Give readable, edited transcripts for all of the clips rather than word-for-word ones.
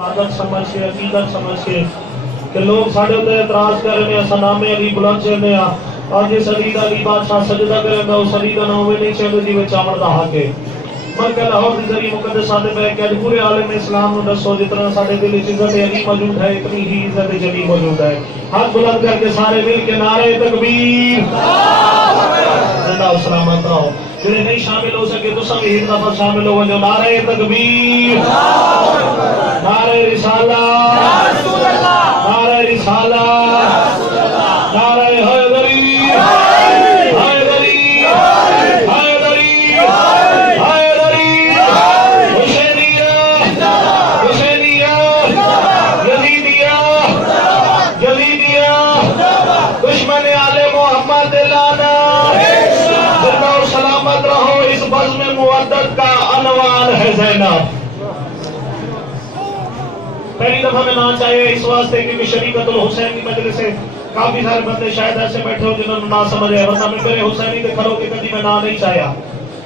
عبادت سمجھ کے عقیدت سمجھ کے کہ لوگ ساڑھے ہوتے اعتراض کر رہے ہیں سنامے علی بلند چاہتے ہیں اور جس علی دا علی بادشاہ سجدہ کریں گا اس علی دا نام ہوئے نہیں چاہتے جی بچہ مردہ حق ہے ملکہ لاہور دی ذریعہ مقدس آتے پہ کہ پورے عالم اسلام نے دسو جتنا ساڑھے دل عزت علی موجود ہے اتنی ہی عزت جلی موجود ہے ہاتھ بلند کر کے سارے مل کے نعرہ تکبیر زندہ و سلامت رہو جنہیں نہیں شامل ہو سکے تو سب ایک دفعہ شامل ہو جو نعرہ تکبیر نعرہ رسالہ نعرہ رسالہ نعرہ حیدری حیدری حیدری حیدری حسینیہ حسینیہ یزیدیہ یزیدیہ دشمن آل محمد لانا زندہ و سلامت رہو اس بزم مودت کا عنوان ہے زینب پہلی دفعہ میں نہ چاہے اس واسطے کہ شریکت الحسین کی مجلس سے کافی سارے بندے شاید ایسے بیٹھے ہو جنہوں نے نہ سمجھ ہے ورنہ میں کرے حسینی دے کھڑو کہ کدی میں نہ نہیں چاہیا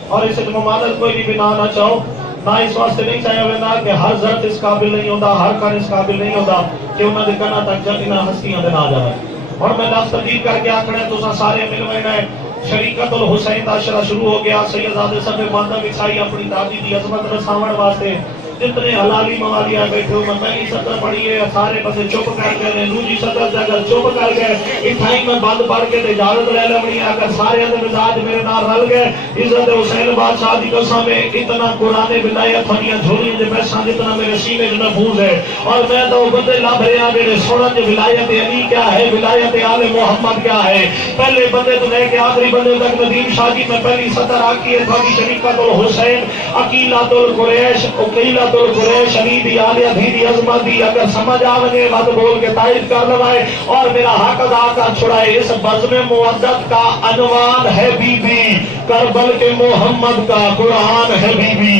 اور اس سے ممادت کوئی بھی نہ چاہو نہ اس واسطے نہیں چاہیا ہوئے نہ کہ ہر ذات اس قابل نہیں ہوتا ہر کان اس قابل نہیں ہوتا کہ انہوں نے کہنا تک جب انہاں ہستیاں دے نہ جائے اور میں لفظ تبدیل کر کے آکھنے تو سارے ملوئے ہیں شریکت الحسین دا شرح شروع ہو گیا سیدزادے سب ماندہ بکھائی اپنی دادی دی عظمت رساوڑ واسطے جتنے حلالی موالی آئے بیٹھے ہو میں پہلی سطر پڑھی ہے سارے بسے چپ کر گئے نوجی سطر سے اگر چپ کر گئے اتھائی میں بند پڑھ کے اجازت لے لے اگر سارے اندر مزاج میرے نال رل گئے عزت حسین بادشاہ دی قسم میں اتنا قرآن ولایت تھنیاں جھولیاں دے پیساں جتنا میرے سینے جو محفوظ ہے اور میں تو بندے لب رہے ہیں میرے سنن ولایت علی کیا ہے ولایت آل محمد کیا ہے پہلے بندے تو لے کے آخری بندے تک ندیم شاہ جی میں پہلی سطر آکی ہے تھوڑی شریکت الحسین عقیلۃ القریش عقیلۃ القریش علی دی آلیہ بھی دی عظمت دی اگر سمجھ آونے بات بول کے تائید کر لگائے اور میرا حق ادا کر چھڑائے اس بزم مودت کا عنوان ہے بی بی کربل کے محمد کا قرآن ہے بی بی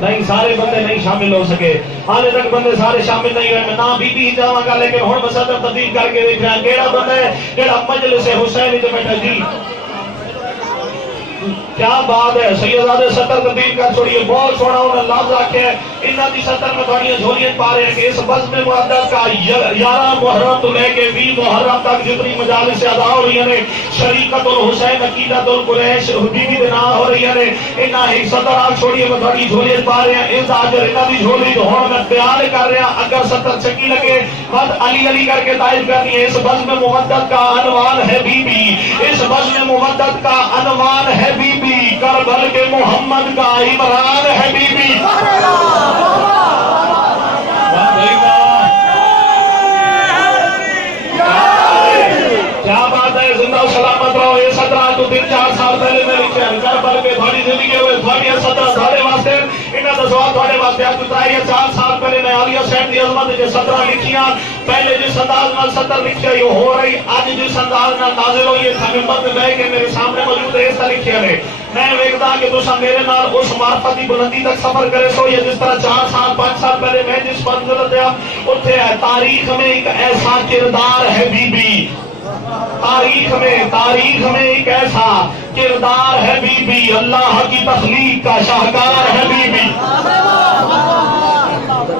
نہیں سارے بندے نہیں شامل ہو سکے حالے تک بندے سارے شامل نہیں ہوئے میں نہ بی بی جاواں گا لیکن ہن میں صدر تبدیل کر کے دیکھ رہا کیڑا بندہ ہے جڑا مجلس حسین تے بیٹھا جی کیا بات ہے سیدزادے سطر تبدیل کر چھوڑیے بہت سونا انہیں لفظ آکھے ہیں انہاں دی سطر میں تھوڑیاں جھولیاں پا رہے ہیں کہ اس بزم مقدس کا 11 محرم تو لے کے 20 محرم تک جتنی مجالس سے ادا ہو رہی ہیں شریکت الحسین عقیدت القریش بی بی دے نام ہو رہی ہیں انہاں ایک سطر آپ چھوڑیے میں تھوڑی جھولیاں پا رہے ہیں اس آجر انہاں دی جھولی تو ہون میں بیان کر رہے ہیں اگر سطر چکی لگے بات علی علی کر کے تائید کرنی ہے اس بزم مقدس کا عنوان ہے بی بی اس بزم مقدس کا عنوان ہے بی بی کربل کے محمد کا عمران ہے بی بی کیا بات ہے زندہ و سلامت رہو یہ 17 تو 3-4 سال پہلے میں لکھا ہے کربل کے تھوڑی زندگی ہوئے تھوڑی 17 سالے واسطے انہاں دا سوال تھوڑے واسطے آپ اترائی ہے 4 سال پہلے میں علی حسین دی عظمت جو 17 لکھیاں پہلے جس انداز میں 17 لکھیا یہ ہو رہی آج جس انداز میں نازل ہوئی ہے ممبر میں بیٹھ کے میرے سامنے موجود ہے اس طرح لکھیا ہے میں ویکھدا کہ تساں میرے نال اس معرفت دی بلندی تک سفر کرے سو یہ جس طرح 4 سال 5 سال پہلے میں جس منزل تے اٹھے ہے تاریخ میں ایک ایسا کردار ہے بی بی تاریخ میں ایک ایسا کردار ہے بی بی اللہ کی تخلیق کا شاہکار ہے بی بی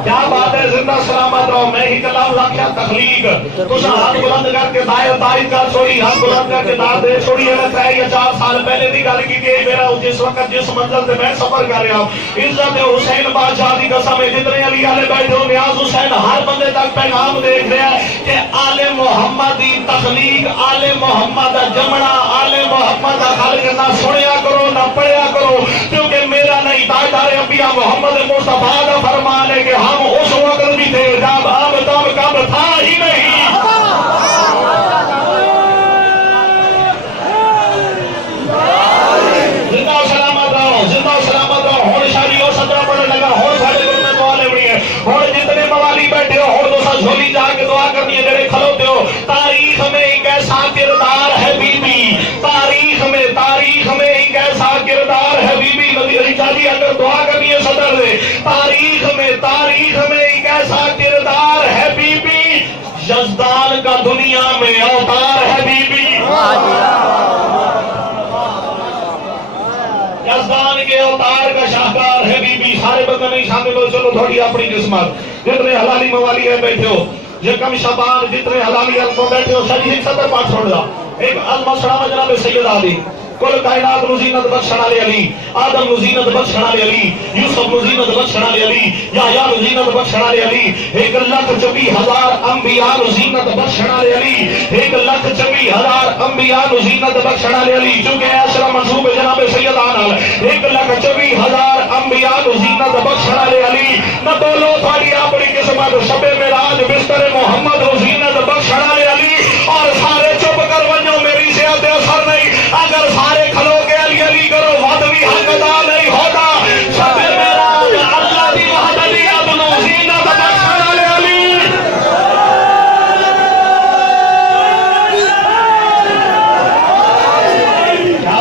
کیا بات ہے زندہ سلامت رہو میں ہی کلام لکھیا تخلیق تسا ہاتھ بلند کر کے دائر تائید کر چھوڑی ہاتھ بلند کر کے دار دے چھوڑی ہے لگتا ہے یہ 4 سال پہلے بھی گل کی کہ میرا جس وقت جس منزل سے میں سفر کر رہا ہوں عزت حسین بادشاہ دی قسم ہے جتنے علی والے بیٹھے ہو نیاز حسین ہر بندے تک پیغام دیکھ رہا ہے کہ آل محمد دی تخلیق آل محمد دا جمنا آل محمد دا خلق نہ سنیا کرو نہ پڑھیا کرو کیونکہ میرا نہیں تاجدار انبیاء محمد مصطفیٰ کا فرمان ہے کہ ہم اس وقت بھی تھے جب اب تب کب تھا ہی نہیں زندہ سلامت رہو ہون شادی اور 17 پڑھنے لگا ہون ساڑھے گھر میں دعا لے بڑی ہے ہون جتنے موالی بیٹھے ہو ہون دوسرا جھولی جا کے دعا کرنی ہے جڑے کھلوتے ہو تاریخ میں ایک ایسا کردار ہے بی بی تاریخ میں ایک ایسا کردار ہے بی بی نبی علی جی اگر دعا کرنی ہے صدر دے تاریخ میں ایک ایسا کردار ہے بی بی یزدان کا دنیا میں اوتار ہے بی بی یزدان کے اوتار کا شاہکار ہے بی بی سارے چلو تھوڑی اپنی قسمت جتنے حلالی موالی ہے بیٹھے ہو یکم شبان جتنے حلالی علم بیٹھے ہو سجی ایک صدر پاٹ چھوڑ دا ایک علم سڑا جناب سید علی کل کائنات نزینت بخشن علی علی آدم نزینت بخشن علی علی یوسف نزینت بخشن علی علی یحییٰ نزینت بخشن علی علی 1,24,000 انبیاء نزینت بخشن علی علی 1,24,000 انبیاء نزینت بخشن علی علی چونکہ اشرا منصوب جناب سید آنال 1,24,000 انبیاء نزینت بخشن علی علی نہ بولو تھوڑی اپنی قسمت شب معراج بستر محمد نزینت بخشن علی علی اور سارے چپ کر ونجو میری صحت اثر نہیں اگر سارے کھلو کے علی علی کرو وعد بھی حق ادا نہیں ہوتا شب معراج اللہ دی وحدانیت نزینت بخشن علی علی کیا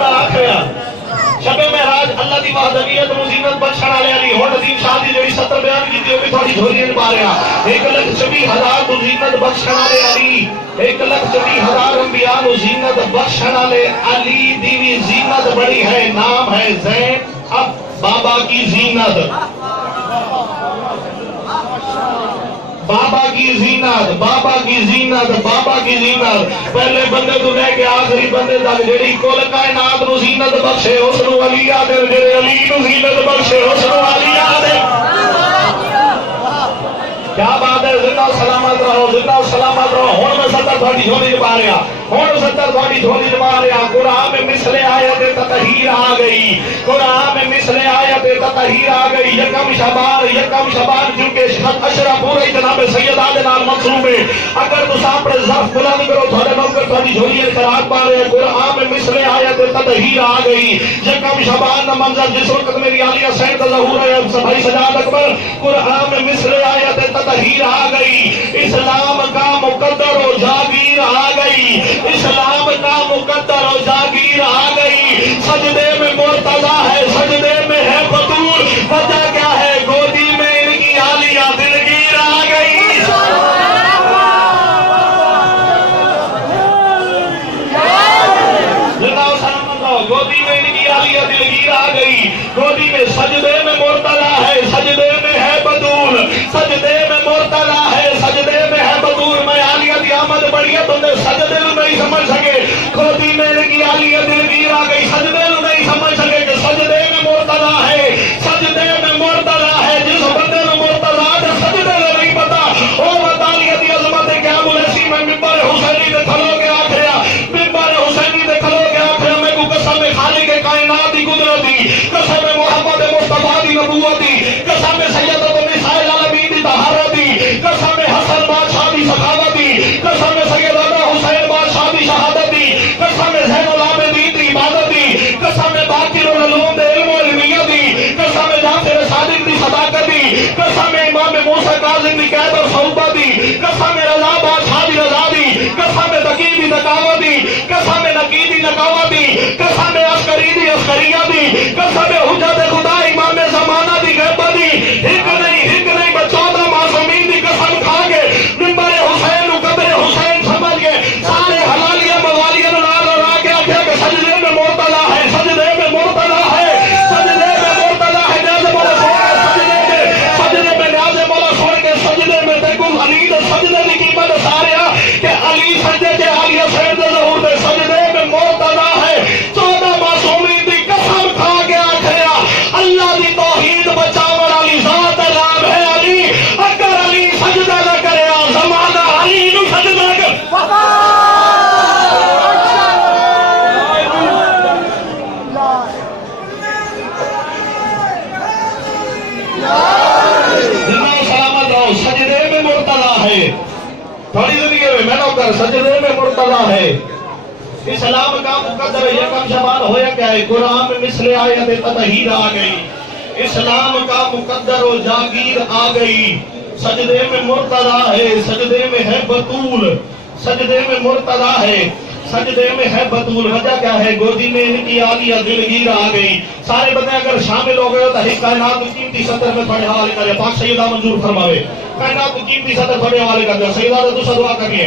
بات ہے شب معراج اللہ دی وحدانیت نزینت بخشن علی علی ہو نظیم شاہ دی جڑی 70 بیان کی تھی وہ بھی تھوڑی جھولی نہیں پا رہا 1,24,000 نزینت بخشن علی علی 1,24,000 انبیاء نزینت بخشن علی علی دیوی زینت بڑی ہے نام ہے زین اب بابا کی زینت بابا کی زینت بابا کی زینت بابا کی زینت پہلے بندے تو لے کے آخری بندے تک جڑی کل کائنات نو زینت بخشے اس نو علی آدھر جڑے علی نو زینت بخشے اس نو علی آدھر کیا بات ہے زندہ سلامت رہو ہون میں ستر تھوڑی جھولی جما رہا ہون ستر تھوڑی جھولی جما رہا قرآن میں مثل آیت تطہیر آ گئی قرآن میں مثل آیت تطہیر آ گئی یکم شبان چونکہ اشرا پورا جناب سید آدھے نال منصوب ہے اگر تو سامنے ظرف بلند کرو تھوڑے نوکر تھوڑی جھولی خراب پا رہے قرآن میں مثل آیت تطہیر آ گئی یکم شبان کا منظر جس وقت میری عالیہ سین کا ظہور ہے بھائی سجاد اکبر قرآن میں مثل آیت تطہیر آ گئی اسلام کا مقدر و جاگیر آ گئی اسلام کا مقدر و جاگیر آ گئی سجدے میں مرتضی ہے سجدے میں ہے بطول وجہ کیا ہے گودی میں ان کی عالیہ دلگیر آ گئی گودی میں ان کی عالیہ دلگیر آ گئی گودی میں سجدے میں مرتضی ہے سجدے میں ہے بطول سجدے میں مرتضی ہے سجدے میں ہے بطول میں عالیہ دی آمد بڑی ہے تم نے سجدے نو نہیں سمجھ سکے گودی میں ان کی عالیہ دلگیر آ گئی سجدے نو نہیں سمجھ سکے کہ سجدے میں مرتضی ہے سجدے میں مرتضی ہے جس بندے نو مرتضی ہے سجدے نو نہیں پتا او عالیہ دی عظمت کیا بولے میں منبر حسینی دے کھلو کے آکھیا منبر حسینی دے کھلو کے آکھیا میں کو قسم خالق کائنات دی قدرتی قسم محمد مصطفیٰ دی نبوتی قسم سیدۃ النساء العالمین دی طہارتی قسم حسن بادشاہ دی سخاوتی قسم سیدنا حسین بادشاہ دی شہادتی قسم زین العابدین دی عبادتی قسم باقر العلوم دے علم و علمیت دی قسم جعفر صادق دی صداقت دی قسم امام موسیٰ کاظم دی قید و صحبت دی قسم رضا بادشاہ دی رضا دی قسم تقی دی تقاوت دی قسم نقی دی نقاوت دی قسم عسکری دی عسکریہ دی قسم حجت خدا امام زمانہ دی غیبت دی ہک نہیں بچودہ معصومین دی قسم کھا کے منبر حسین و قبر حسین سمجھ کے سارے حلالیہ موالیہ نال اور آگے آگے کہ سجدے میں مرتضی ہے سجدے میں مرتضی ہے سجدے میں مرتضی ہے نیاز مولا سجدے میں نیاز مولا سوڑ کے سجدے میں دیکھو علی دے سجدے دی قیمت سارے کہ علی سجدے کے عالیہ سید دے ظہور دے سجدے میں مرتضی ہے 14 معصومین دی قسم کھا کے آخریا اللہ دی توحید بچاور علی ذات نام ہے علی اگر علی سجدہ نہ کرے زمانہ علی نو سجدہ کر سلامت رہو سجدے میں مرتضی ہے تھوڑی زندگی میں نوکر سجدے میں مرتضی ہے اسلام کا مقدر یکم شبان ہویا کیا ہے قرآن میں مثل آیت تطہیر آ گئی اسلام کا مقدر و جاگیر آ گئی سجدے میں مرتضی ہے سجدے میں ہے بطول سجدے میں مرتضی ہے سجدے میں ہے بطول وجہ کیا ہے گودی میں ان کی عالیہ دلگیر آ گئی سارے بندے اگر شامل ہو گئے تو ہی کائنات کو قیمتی صدر میں تھوڑے حوالے کرے پاک سیدہ منظور فرماوے کائنات کو قیمتی صدر تھوڑے حوالے کر دیا سیدہ تو دعا کریے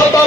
70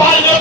5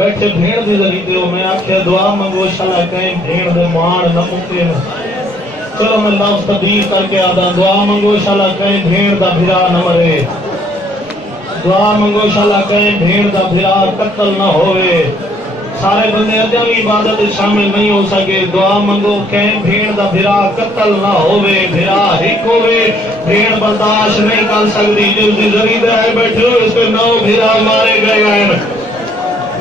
بیٹھے بھیڑ دی ذریعے دیو میں آکھیا دعا منگو شالا کہیں بھیڑ دے مان نہ مکے چلو میں لفظ تبدیل کر کے آدھا دعا منگو شالا کہیں بھیڑ دا بھرا نہ مرے دعا منگو شالا کہیں بھیڑ دا بھرا قتل نہ ہوئے سارے بندے اجاں بھی عبادت شامل نہیں ہو سکے دعا منگو کہیں بھیڑ دا بھرا قتل نہ ہوئے بھرا ہک ہوئے بھیڑ برداشت نہیں کر سکتی جس دی ذریعے ہے بیٹھے ہو اس کے 9 بھرا مارے گئے ہیں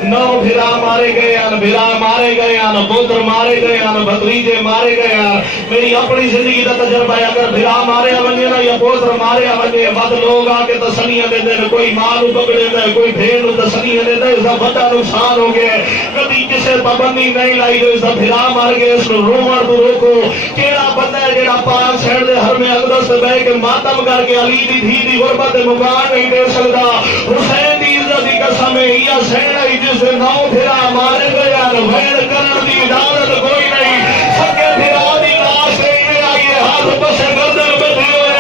9 بھرا مارے گئے ہیں بھرا مارے گئے ہیں پوتر مارے گئے ہیں بھتریجے مارے گئے ہیں میری اپنی زندگی کا تجربہ ہے اگر بھرا مارے ونجے نا یا پوتر مارے ونجے بد لوگ آ کے تسلیاں دے دے کوئی ماں نو پکڑے دے کوئی بھیڑ نو تسلیاں دے دے اس کا بڑا نقصان ہو گیا کبھی کسی پابندی نہیں لائی جو اس کا بھرا مار گئے اس کو رومن تو روکو کیڑا بندہ ہے جڑا پاک سیڑ دے ہر میں اقدس سے بہ کے ماتم کر کے علی دی دھی دی غربت مکان نہیں دے سکتا حسین دی عزت دی قسم ہے یا سیڑ ہے جس 9 بھرا مارے گئے ویڑ کرن دی اجازت کوئی نہیں سکے بھرا دی لاش سے آئیے ہاتھ پس گردن بدھے ہوئے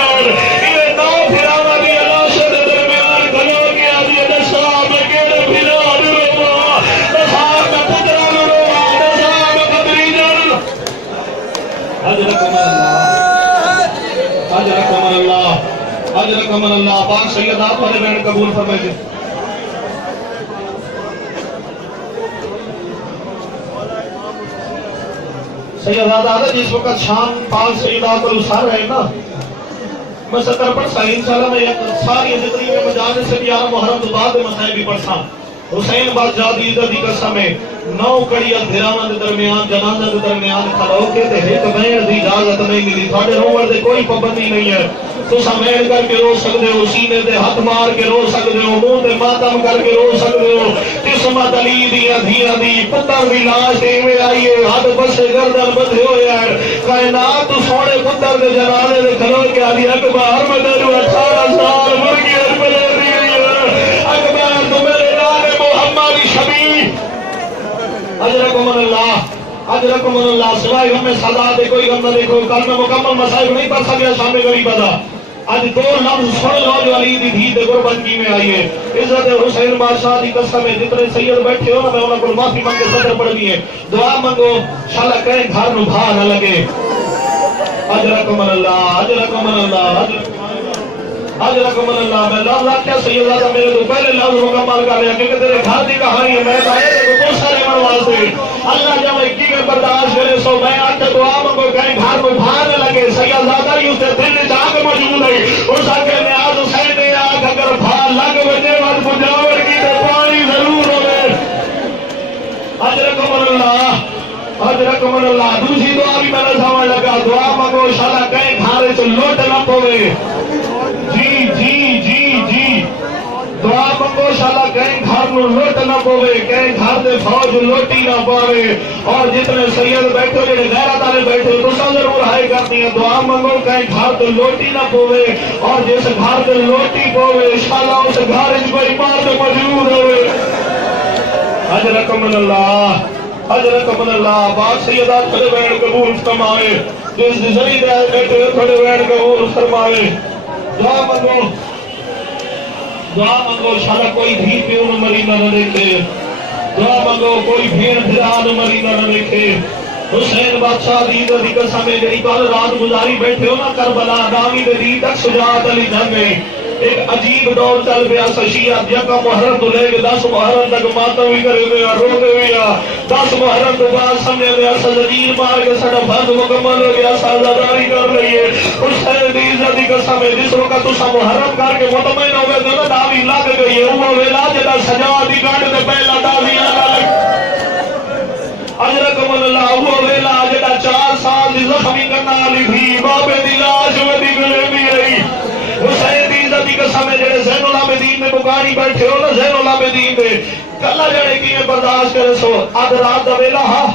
یہ 9 بھرا دی لاش دے درمیان کھلو گیا دی دسام کیڑے بھرا روما دسام پترا روما دسام قدریجن اجرکم اللہ اجرکم اللہ پاک سید آپ پر بین قبول فرمائیے سیدادہ جس وقت شان 5 سیدات الاسار ہے نا میں 70 پڑھتا انشاءاللہ میں ساری جتنی میں مجانے سے بھی آرہ محرم تو بعد مسائل بھی پڑھتا حسین بادشاہ دی عزت دی قسم ہے 9 کڑی دھراواں دے درمیان جنازہ دے درمیان کھلو کے تے ایک بہن دی اجازت نہیں ملی تھوڑے رومر دے کوئی پابندی نہیں ہے تو سمیڑ کر کے رو سکتے ہو سینے تے ہاتھ مار کے رو سکتے ہو منہ تے ماتم کر کے رو سکتے ہو قسمت علی دی دھیاں دی پتر دی لاش تے میں آئیے ہاتھ پسے گردن بدھے ہوئے ہیں کائنات تو سونے پتر دے جنازے دے کھلو کے علی اکبر مدد 18 سال مرگی اربلے دی اکبر تو میرے اجرکم اللہ سوائے ہمیں سزا دے کوئی غم نہ دیکھو کل میں مکمل مسائل نہیں پڑھ سکیا شام غریب ادا آج 2 لفظ سن لو جو علی دی دھی دے غربت کی میں آئیے عزت حسین بادشاہ دی قسم ہے جتنے سید بیٹھے ہو نا میں انہوں کو معافی مانگ کے صدر پڑھ دیئے دعا منگو شالا کہیں گھر نو بھا نہ لگے اجرکم اللہ اجرکم اللہ میں لفظ آکھیا سیدادہ میرے تو پہلے لفظ مکمل کر لیا کیونکہ تیرے گھر دی کہانی ہے میں آئے تھے بہت سارے منواز سے اللہ جب ایک میں برداشت کرے سو میں آکھیا دعا منگو کہیں گھر کو بھار نہ لگے سیدادہ ہی اس سے دل نے جاگ موجود ہے اس آکھے میں آج حسین نے آکھ اگر بھار لگ وجے وقت مجاور کی تو پانی ضرور ہوئے اجرکم اللہ دوسری دعا بھی میں نے سمجھ لگا دعا منگو شالا کہیں گھارے سے لوٹ نہ پوے جی دعا منگو شالا کہیں گھر نو لوٹ نہ پوے کہیں گھر دے فوج لوٹی نہ پاوے اور جتنے سید بیٹھے جڑے غیرت والے بیٹھے تو ضرور ہائے کرنی ہے دعا منگو کہیں گھر تے لوٹی نہ پوے اور جس گھر تے لوٹی پوے شالا اس گھر وچ کوئی مرد موجود ہوے اجرکم اللہ پاک سیدات کھڑے بیٹھ قبول فرمائے جس ذریعے دے بیٹھے کھڑے بیٹھ قبول فرمائے دعا منگو شالا کوئی دھی پیو نو مری نہ دیکھے دعا منگو کوئی بھیڑ بھرا نو مری نہ دیکھے حسین بادشاہ دی عزت دی قسم ہے جڑی کل رات گزاری بیٹھے ہو نا کربلا داوی دے دی تک شجاعت علی جنگ ایک عجیب دور چل پیا شیعہ یکا محرم تو لے کے 10 محرم تک ماتم بھی کرے ہوئے روتے ہوئے 10 محرم تو بعد سمجھے ہوئے زنجیر مار کے سڑا فرض مکمل ہو گیا سازاداری کر رہی ہے حسین دی عزت دی قسم ہے جس وقت تسا محرم کر کے مطمئن ہو گئے تو نا داوی لگ گئی ہے وہ ویلا جدا سجا دی گھٹ تے پہلا داوی لگ اجرکم اللہ وہ ویلا جدا 4 سال دی زخمی کرنا والی بھی بابے دی لاش ودی گلے بھی رہی حسین دی عزت دی قسم ہے جڑے زین العابدین میں بخاری بیٹھے ہو نا زین العابدین میں کلا جڑے کی برداشت کرے سو آدھ رات دا ویلا ہاں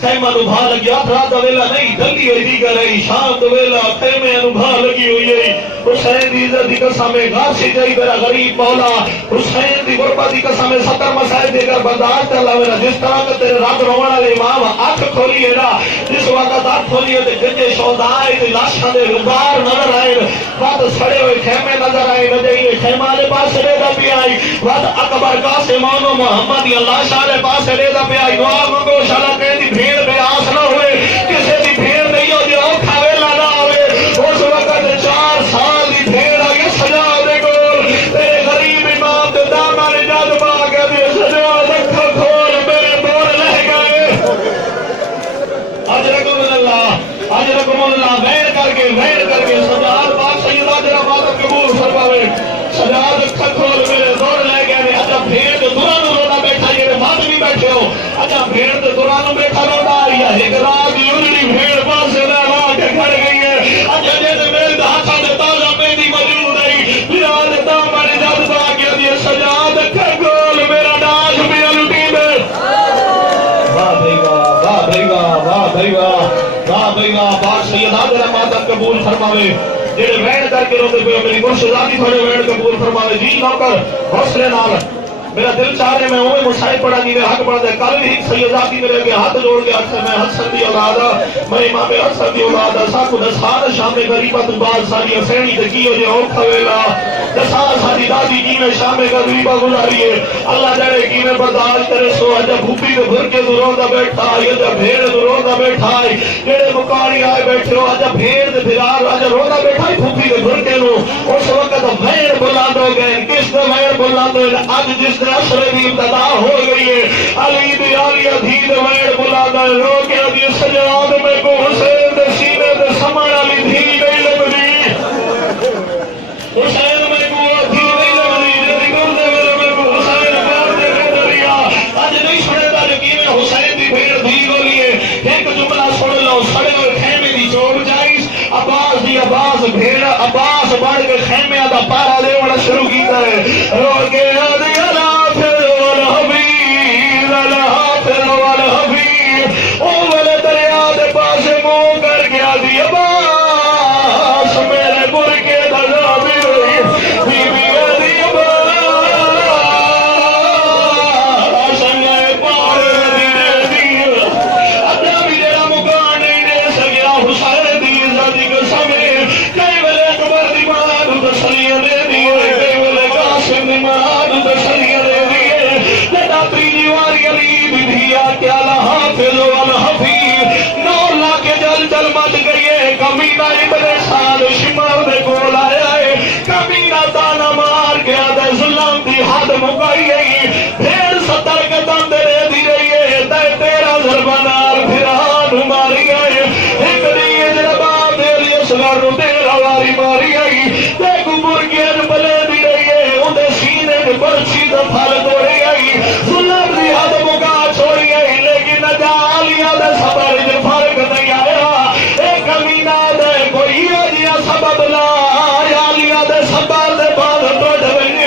خیمہ نو بھا لگی آدھ رات دا ویلا نہیں دلی ہوئی دی کر رہی شام دا ویلا خیمہ نو بھا لگی ہوئی ہے حسین دی عزت دی قسم ہے غارسی جائی میرا غریب مولا حسین دی غربت دی قسم ہے 70 مسائل دے کر برداشت کر لا میرا جس طرح کہ تیرے رات روانہ لے امام آنکھ کھولی ہے نا جس وقت آپ کھولیے تو گنجے شہدائے تے لاشاں دے غبار نظر آئے وقت سڑے ہوئے خیمے نظر آئے نہ جائیے خیمہ دے پاس ریدا پہ آئی وقت اکبر قاسم و محمد یا لاشاں دے پاس ریدا پہ آئی دعا منگو شالا کہیں دی بھیڑ بے آس نہ ہوئے کسے دی بھیڑ نہیں ہو جو کھاوے لانا ہوئے اس وقت 4 سال دی بھیڑ آئی سجا دے گول تیرے غریب امام دے دامن جد باغ دے سجا دکھا کھول میرے دور لہ گئے اجرکم اللہ وین کر کے سجاد پاک سیدہ جرا بادت قبول فرماوے سجاد اکھا کھول میرے دور لے گئے اجا بھیڑ دے دورانو رونا بیٹھا یہ مات بھی بیٹھے ہو اجا بھیڑ دے دورانو بیٹھا رونا یا ایک رات یونی بھیڑ پاس سے لا کے کھڑ گئی ہے اجا جیسے میرے دہاتا دے تازہ میدی موجود ہے لیاد دامن جد باغ دے سجاد اکھا کھول میرا ناش بھی الٹی میں واہ بھائی واہ واہ بھائی واہ واہ بھائی واہ واہ بھائی واہ پاک سیدہ جرا بادت قبول فرماوے جڑے وین کر کے روتے پہ میری مرشدانی تھوڑے وین قبول فرماوے جی نوکر حوصلے نال میرا دل چاہ رہے میں اوے مصائب پڑھا نہیں میرا حق پڑھا دے کل بھی سیداتی میرے کے ہاتھ جوڑ کے اکثر میں حسن دی اولادہ میں امام حسن دی اولادہ ساکو دسان شام غریبت بعد ساری حسینی تکیو جے اور کھویلا دسان ساری دادی کی میں شام غریبہ گزاری ہے اللہ جڑے کی میں برداشت کرے سو اجا بھوپی دے بھر کے دروندہ بیٹھا ہے اجا بھیڑ دروندہ بیٹھا ہے جڑے مکانی آئے بیٹھے ہو اجا بھیڑ دے بھرار اجا روندہ بیٹھا ہے بھوپی دے بھر کے نو اس وقت وین بلاندو گئے کس نے وین بلاندو گئے آج جس عصر بھی ابتدا ہو گئی ہے علی دی آلیہ دھید وین بلاندو ہے رو کے آدھی سجاد میں کو حسین دے سینے دے سمن علی دھید نہیں لگنی حسین میں کو دھید نہیں لگنی جیدی گردے میں کو حسین بار دے دریا آج نہیں سنے دا یقین ہے حسین دی بھیڑ دھید ہو لیے ایک جملہ سن لو سڑے ہوئے خیمے دی چوڑ جائیس عباس دی عباس بھیڑ عباس بڑھ کے خیمے آدھا پارا دے وڑا شروع کی ہے رو کے آدھی مکائی گئی بھیڑ ستر قدم دے دی رہی ہے تے تیرا ضربانار پھران ماری گئی ایک دیئے جنباب دے لیے سلار نو تیرا واری ماری گئی تے کبر کی اجبلے دی رہی ہے اندھے سینے دے برچی دے پھل دوڑی گئی ظلم دی حد مکا چھوڑی گئی لیکن نجالیہ دے سبر دے فرق نہیں آیا ایک امینہ دے کوئی آجیا سبب لا آلیہ دے سبر دے بعد تو جبنی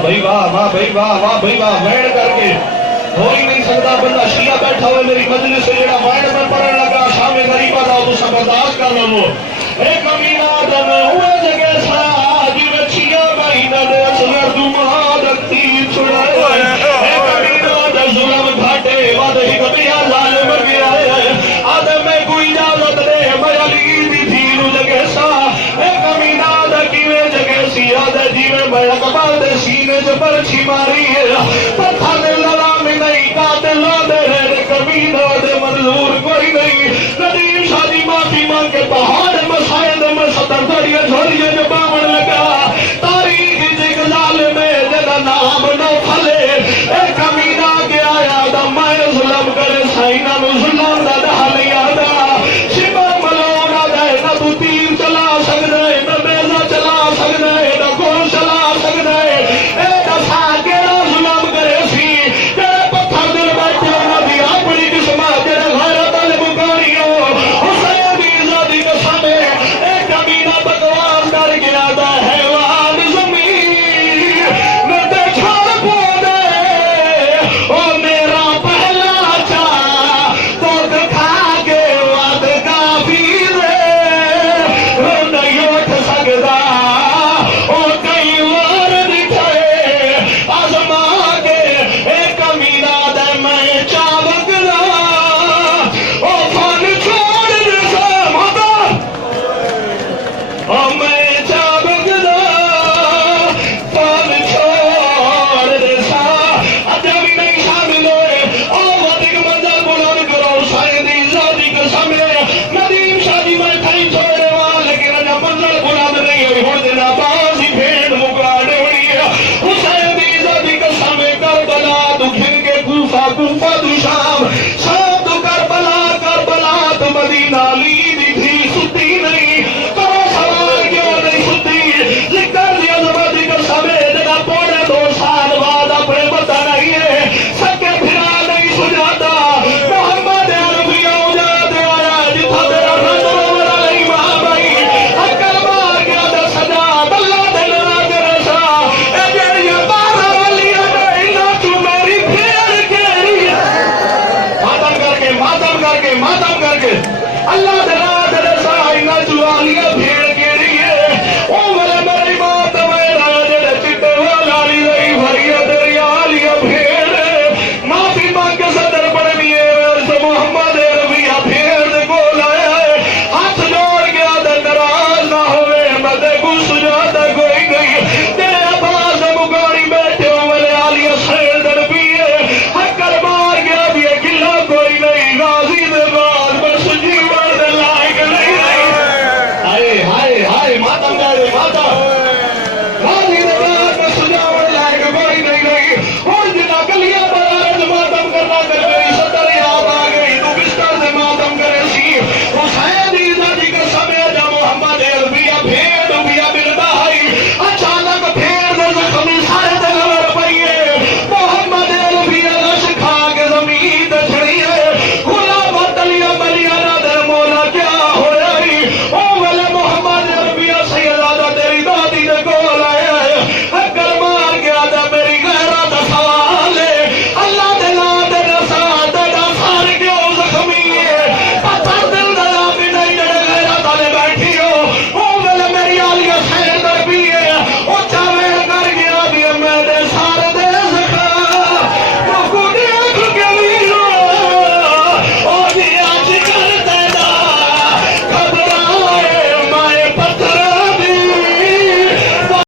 بھائی واہ واہ بھائی واہ واہ بھائی واہ وین کر کے ہو ہی نہیں سکتا بندہ شیعہ بیٹھا ہوئے میری مجلس سے جڑا وین میں پڑھنے لگا شام غریبہ دا تو سب برداشت کر لو ایک امینہ دن ہوئے جگہ سا جی میں شیعہ مہینہ دے اصغر دماغ تیر چھڑائے ایک امینہ دن ظلم گھاٹے وعدہ ہی کبھی ظالم گیا ہے آدم میں کوئی برچھی ماری ہے پر تھانے